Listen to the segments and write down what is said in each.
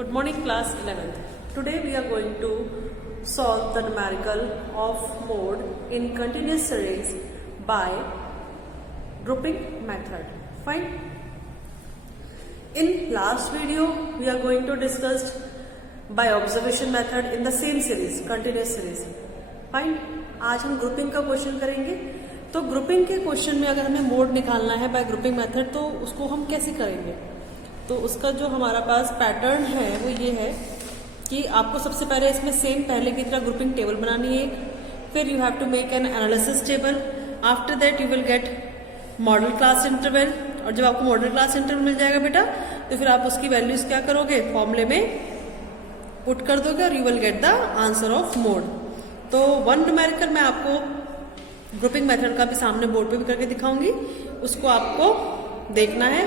Good morning, class 11th. Today we are going to solve the numerical of mode in continuous series by grouping method. Fine. In last video we are going to discuss by observation method in the same series, continuous series. Fine. आज हम grouping का question करेंगे. तो grouping के question में अगर हमें mode निकालना है बाय ग्रुपिंग मेथड तो उसको हम कैसे करेंगे. तो उसका जो हमारा पास पैटर्न है वो ये है कि आपको सबसे पहले इसमें सेम पहले की तरह ग्रुपिंग टेबल बनानी है. फिर you have to make an analysis table. After that you will get modal class interval. और जब आपको मॉडल क्लास इंटरवल मिल जाएगा बेटा तो फिर आप उसकी वैल्यूज क्या करोगे, फॉर्मूले में पुट कर दोगे और you will get the answer of mode. तो वन न्यूमेरिकल मैं आपको ग्रुपिंग मेथड का भी सामने बोर्ड पे भी करके दिखाऊंगी. उसको आपको देखना है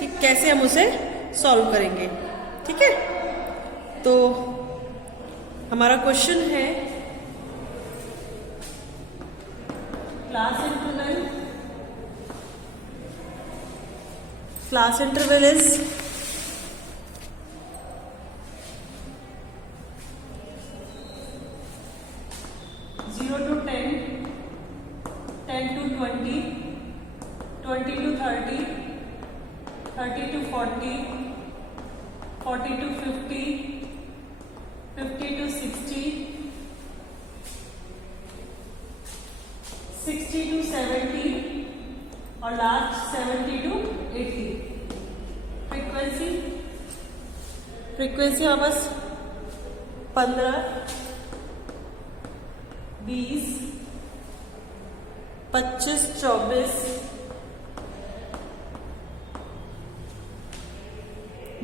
कि कैसे हम उसे सॉल्व करेंगे. ठीक है. तो हमारा क्वेश्चन है class interval is 0 to 10, 10 to 20, 20 to 30, 30 to 40, 40 to 50, 50 to 60, 60 to 70 और लास्ट 70 to 80. फ्रीक्वेंसी हमारे पास 15, 20, 25, 24,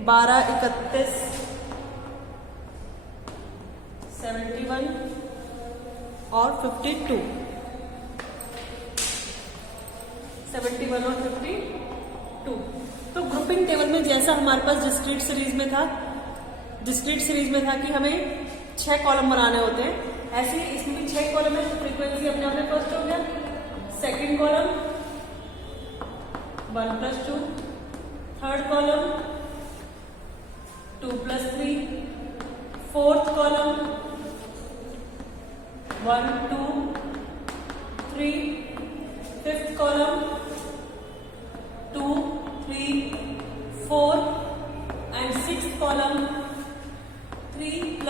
12, 31, 71 और 52. 71 और 52. तो ग्रुपिंग टेबल में जैसा हमारे पास डिस्क्रीट सीरीज में था कि हमें 6 कॉलम बनाने होते हैं, ऐसे ही इसमें भी 6 कॉलम है. तो फ्रीक्वेंसी अपने आप में फर्स्ट हो गया. Second column 1 + 2, third column 2 + 3, fourth column 1 2 3, fifth column 2 3 4 and sixth column 3 +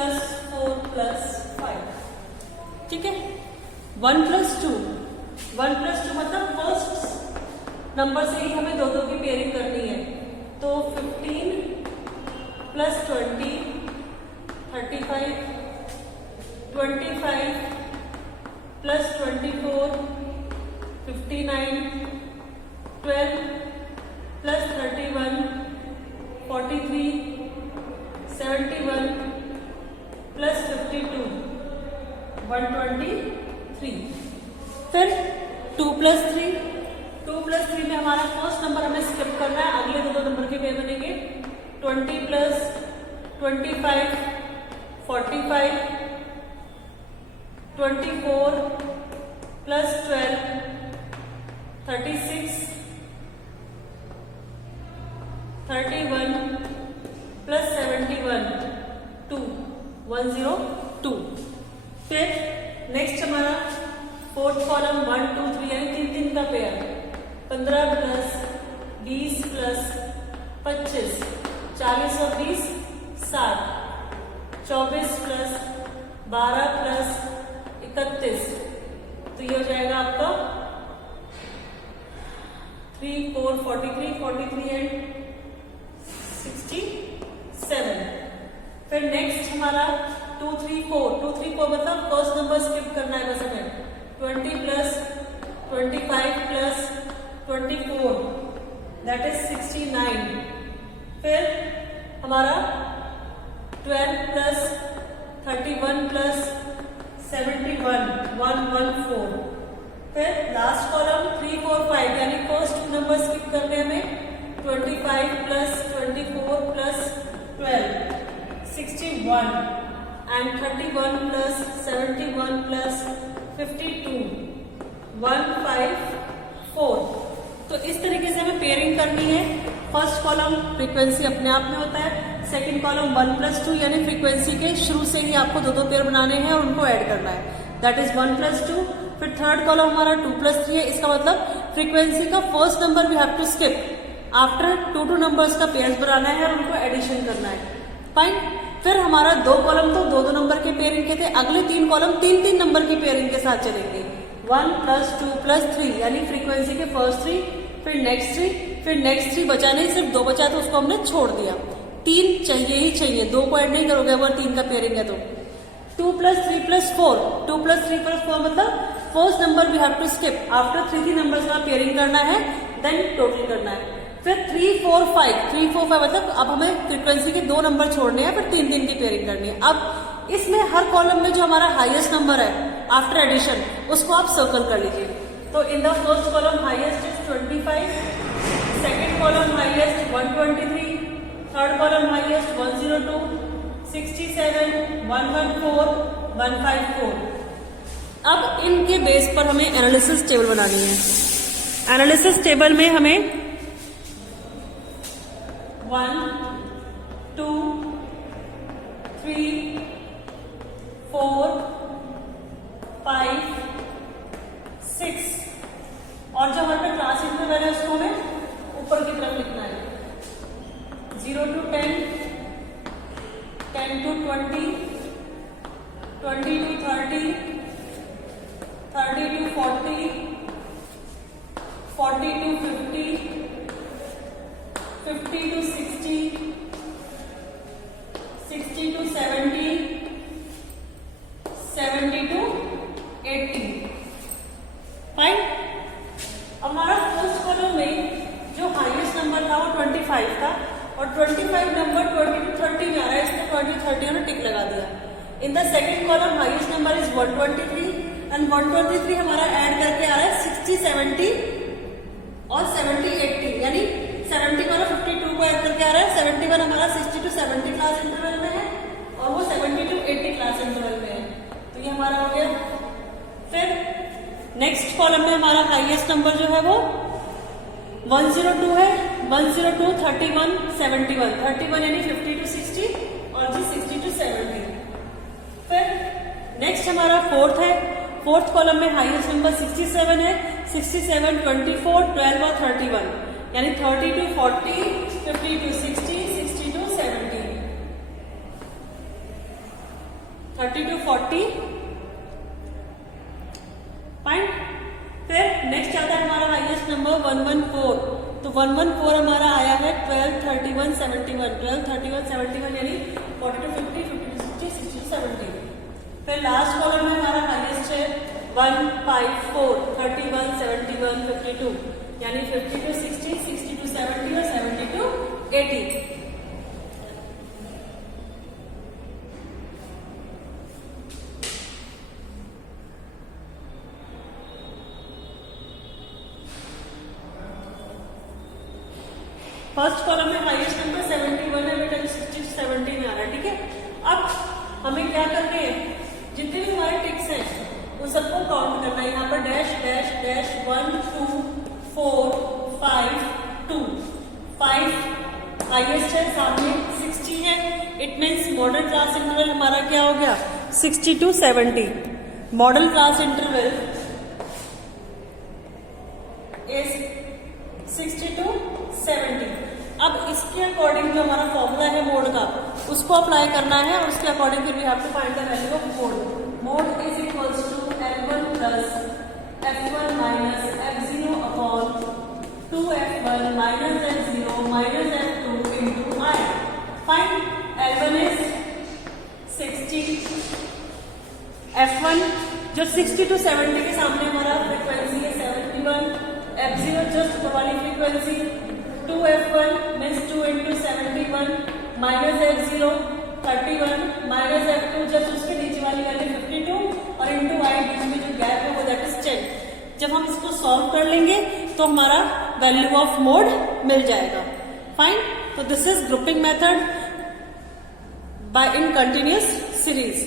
4 + 5. ठीक है. 1 + 2 मतलब फर्स्ट नंबर से ही हमें दो की पेयरिंग करनी है. तो 15 + 20 35, 25 + 24 59, 12 + 31 43, 71 + 52 123. फिर 2 + 3 में हमारा फर्स्ट नंबर हमें स्किप करना है, अगले दो नंबर के पेयर बनेंगे. 20 + 25 45, 24 + 12 36, 31 + 71 2 102. फिर नेक्स्ट हमारा फोर्थ कॉलम 1 2 3 यानी 3 का पेयर. 15 + 20 + 25 40 और 20 60, 24 + 12 + 31. तो ये हो जाएगा आपका 3 4 43 एंड 67. फिर नेक्स्ट हमारा 2 3 4 मतलब फर्स्ट नंबर स्किप करना है बस हमें. 20 + 25 + 24 दैट इज 69. फिर हमारा 12 + 31 + 71 114. फिर लास्ट कॉलम 3 4 5 यानी फर्स्ट नंबर स्किप करने हमें. 25 + 24 + 12 61 and 31 + 71 + 52 154. तो इस तरीके से हमें पेयरिंग करनी है. फर्स्ट कॉलम फ्रीक्वेंसी अपने आप में होता है, सेकंड कॉलम 1+2 यानी फ्रीक्वेंसी के शुरू से ही आपको दो पेयर बनाने हैं और उनको ऐड करना है, दैट इज 1+2। फिर थर्ड कॉलम हमारा 2+3 है, इसका मतलब फ्रीक्वेंसी का first number we have to skip, after 2 numbers का पेयर्स बनाना है और उनको एडिशन करना है। फाइन। फिर हमारा 2 कॉलम तो 2 नंबर के पेयरिंग के थे, अगले 3 कॉलम 3 नंबर की पेयरिंग के साथ चलेंगे, 1+2+3 यानी फ्रीक्वेंसी के फर्स्ट 3, फिर नेक्स्ट 3 बचा नहीं, सिर्फ 2 बचा तो उसको हमने छोड़ दिया। 3 चाहिए ही चाहिए, 2 को ऐड नहीं करोगे अगर 3 का पेयरिंग है तो। 2+3+4, 2+3+4 मतलब first number we have to skip, after 3 numbers का पेयरिंग करना है, देन टोटल करना है। फिर 3, 4, 5 मतलब अब हमें फ्रीक्वेंसी के 2 नंबर छोड़ने हैं, फिर 3 की पेयरिंग करनी है। अब इसमें हर कॉलम में जो हमारा हाईएस्ट नंबर है आफ्टर एडिशन उसको आप सर्कल कर लीजिए। तो in the first column highest is 25, second column highest 123, third column highest 102, 67, 114, 154। अब इनके बेस पर हमें एनालिसिस टेबल बनानी है। एनालिसिस टेबल में हमें 1, 2, 3, 4, 5, 6 और जो हमारे क्लास इंटरवल है उसको हमें ऊपर की तरफ लिखना है। 0 to 10, 10 to 20, 20 to 30, 30 to 40, 40 to 50, 50 to 60, 60 to 70, 70 to 80। Fine. अब हमारा फर्स्ट कॉलम में जो हाईएस्ट नंबर था वो 25 था और 25 नंबर 20 to 30 में आ रहा है, इसमें 20, 30 ने टिक लगा दिया। In the second column highest number is 123 and 123 हमारा ऐड करके आ रहा है 60, 70 और 70, 80 यानी 70 वाला 52 को ऐड करके आ रहा है। 71 हमारा 60 to 70 क्लास इंटरवल में है और वो 70 to 80 क्लास इंटरवल में है, तो ये हमारा हो गया। फिर नेक्स्ट कॉलम में हमारा हाईएस्ट नंबर जो है वो 102 है, 102, 31, 71, 31 यानी 50 to 60 और जी 60 to 70। फिर नेक्स्ट हमारा फोर्थ है, फोर्थ कॉलम में हाईएस्ट नंबर 67 है, 67, 24, 12 और 31 यानी 30 to 40, 50 to 60, 60 to 70, 30 to 40। Fine. फिर नेक्स्ट आता है हमारा हाईएस्ट नंबर 114, तो 114 हमारा आया है 12, 31, 71, 12, 31, 71 यानी 40 to 50, 50 to 60, 60 to 70। फिर लास्ट कॉलम में हमारा हाईएस्ट है 1, 5, 4, 31, 71, 52 यानी 50 to 60, 60 to 70 और 70 to 80। फर्स्ट कॉलम में हाईएस्ट नंबर 71 है बेटा, 60 to 70 में आ रहा है, ठीक है। अब हमें क्या करने हैं, जितने भी हमारे टिक्स हैं उन सबको काउंट करना है। यहाँ पर डैश डैश डैश 1, 2, 4, 5, 2, 5 हाईएस्ट है, सामने 60 है, it means model class interval हमारा क्या हो गया 60 to 70। Model class interval is 60 to 70। अब इसके अकॉर्डिंग जो हमारा फॉर्मूला है मोड का उसको अप्लाई करना है और उसके अकॉर्डिंग फिर we have to find the value of mode. Mode is equals to F1 plus F1 minus F0 upon 2F1 minus F0 minus F2 into I। Fine. L1 is 60, F1 जो 60 to 70 के सामने हमारा frequency है 71, F0 just ऊपर वाली frequency 2F1 means 2 into 71 minus F0 31 minus F2 just उसके नीचे वाली वैल्यू 52 और इंटू I बीच में जो गैप है वो दैट इज 10। जब हम इसको सॉल्व कर लेंगे तो हमारा वैल्यू ऑफ मोड मिल जाएगा। फाइन। तो this is grouping method by in continuous series.